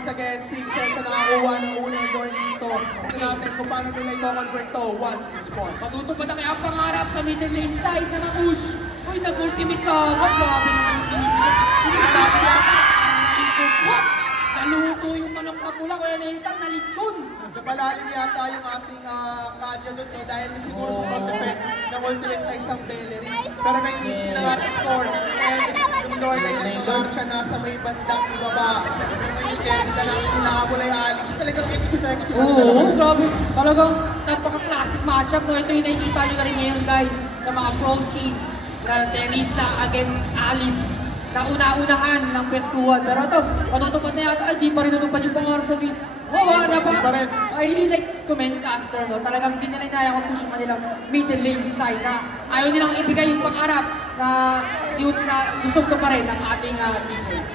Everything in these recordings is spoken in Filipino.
once again, 6 cents na nakakuha ng unang door dito. Tignan natin kung paano nila i-convert to once in spawn. Matutupad ang kaya pangarap sa middle lane side na na-push. Uy, nag-ultimate ka agad. Grabe naman yung pinipili. Hindi ka natin yata. What? Naluto yung manok na pula, kaya nahitan na lechon. Napalalim yata yung ating Kaja doon dahil na siguro sa pag-defend ng ultimate na isang Bellerin. Pero naintindihan na nga sa score. And yung Lord ay nag-marcha nasa may bandang ibaba. Ngayon na lang hinahabol ay Alex. Talagang expert na expert. Oo, grabe. Talagang napaka-classic matchup. No? Ito yung nakikita nyo na rin ngayon, guys, sa mga pro scene. Na Terisla against Alice. Na una-unahan ng pwestuhan. Pero ito, matutupad na yata. Ay, di pa rin natupad yung pangarap sa video. Wow, I really like comment caster, no? Talagang di nila inaya ko push yung kanilang middle lane side na ayaw nilang ibigay yung pangarap na yung na gusto pa rin ng ating Sixers.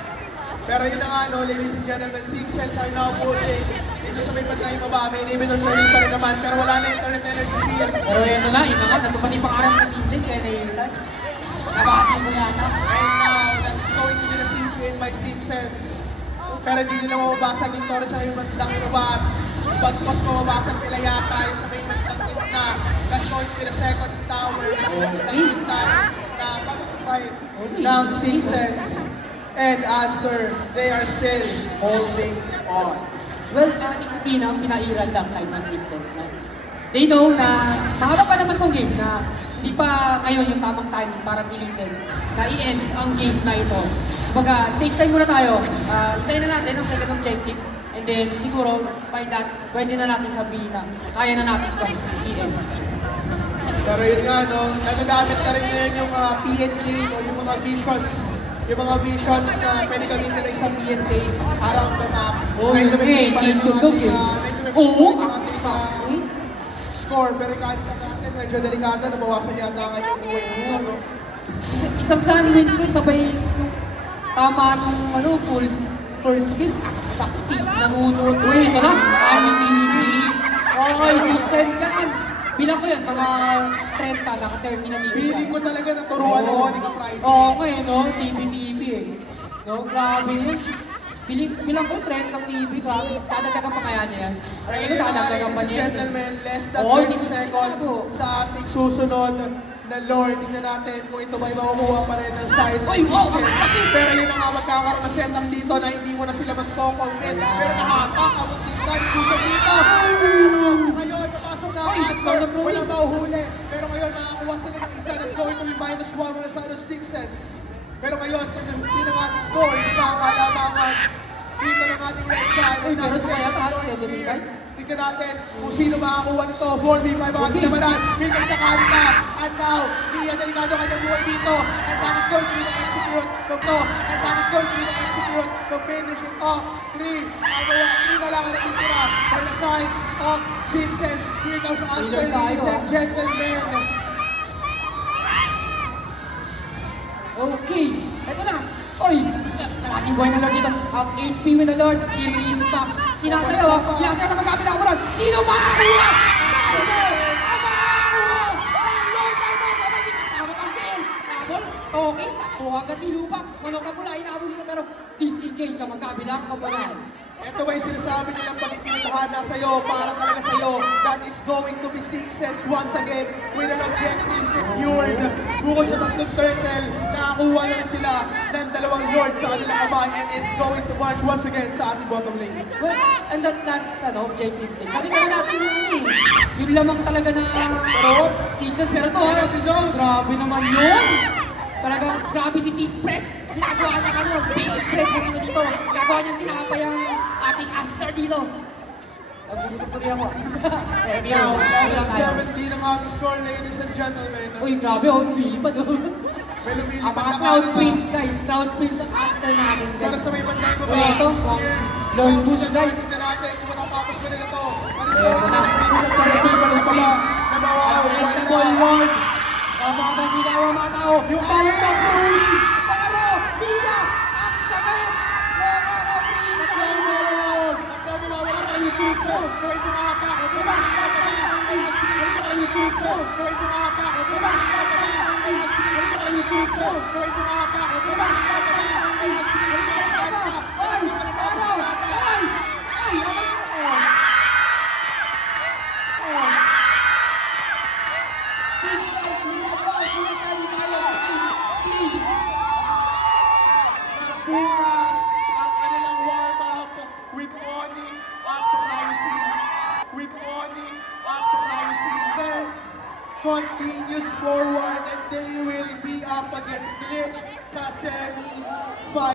Pero yun na nga, no, ladies and gentlemen, 6 cents are now pulling. Dito sa may pantay baba, may inhibitor turning pa rin naman, pero wala na internet energy field. Pero yun na nga, natupad yung pangarap sa middle kaya nahihilan. Nabati mo yata. Right now, that's going to be the siege in by 6 cents. Pero hindi nila mababasag yung Torres sa may bandang ibaba. Pagkos mababasag nila yata yung sa may bandang gitna. That's going to be the second tower. Na papatupay ng 6 cents. And Aster, they are still holding on. Well, disiplina ang pinairal lang time ng 6 cents, no? They know na mahaba pa naman tong game na hindi pa ngayon yung tamang timing para pilitin na i-end ang game na ito. Kumbaga, take time muna tayo. Hintayin na natin ang second objective. And then, siguro, by that, pwede na natin sabihin na kaya na natin itong i-end. Pero yun nga, no, nagagamit na rin ngayon yung mga PNK, no, yung mga visions. Yung mga visions na pwede gamitin na isang PNK around the map. Oh, yun eh, chinchulog eh. Oo, score, pero kahit sa natin, medyo delikado, nabawasan yata ang kanyang buhay dito, no? Isang sandwich ko, sabay nung tama nung full skill. Sakti, nangunod. Uy, ito lang. TV. Oy, 6 cents dyan. Bilang ko yun, mga 30, naka-30 na TV. Feeling ko talaga naturuan ako ni Ka-Friday. Oo, okay, no? TV eh. No, grabe yun. Bilang ko 30 ang TV, grabe. Dadagdagan pa kaya niya yan? Parang ito, dadagdagan pa niya. Gentlemen, less than 30 seconds sa ating susunod na Lord. Tingnan natin kung ito ba'y makukuha pa rin ng side. Ay, wow! Ang sakit! Pero yun ang magkakaroon na setup dito na hindi mo na sila mag-commit. Pero nakaka-kamuntikan dito dito. Pero ngayon, napasok na ang Astor. Walang mauhuli. Pero ngayon, nakakuha sila ng isa. That's going to be -1 mula sa 6 cents. Pero ngayon, hindi na ating score. Hindi pa ang kalamangan. Dito ng ating right side. Uy, pero sa kaya taas siya, Johnny. Tignan natin kung sino makakuha nito. 4v5 ang ating naman. Milton sa kanina. And now, Mia delikado kanyang buhay dito. And that is going to be execute. Ito. And that is going to be execute. To finish it off. 3 na lang ang natitira. For the side of 6 cents. Here comes Aster, ladies and gentlemen. Okay, eto na. Oy, malaking buhay na Lord dito. Half HP with the Lord. Ililisip pa. Sinasayaw ha. Sinasayaw na magkapila ako Lord. Sino makakuha? Okay, takbo agad yung lupa. Manok na pula, inaabot nila pero disengage sa magkabilang kabalan. Ito ba yung sinasabi nilang pag-itinitahan na sa'yo, para talaga sa'yo, that is going to be 6 cents once again with an objective secured. Bukod sa tatlong turtle, nakakuha na rin sila ng 2 lord sa kanilang kamay and it's going to march once again sa ating bottom lane. Well, and that last objective din. Sabi ka na natin yung lamang talaga na seasons. Pero ito grabe naman yun. Talagang grabe si T-Spread. Ginagawa niya kano, basic break mo rin dito. Ginagawa niya tinapay ang ating Aster dito. Nagbubutok pa rin ako. And now, 17 ang ating score, ladies and gentlemen. Uy, grabe oh, lumilipad oh. May lumilipad Ang mga na Cloud kanina. Prince guys, Cloud Prince ang Aster natin Para guys. sa may bandang ko Uy, ito, Lord Bush guys. Tignan natin kung matatapos pa nila to. Ano Eto na. Unbreakable Lord. Kapag sinawa mga tao, yung power ng ruling. Pero, bida, ang sakit. wow, sumasali tayo. Please. Nabuka ang kanilang warm-up with Onyx Uprising. With Onyx Uprising. Dance continues forward and they will be up against Glitch Kasemi 5.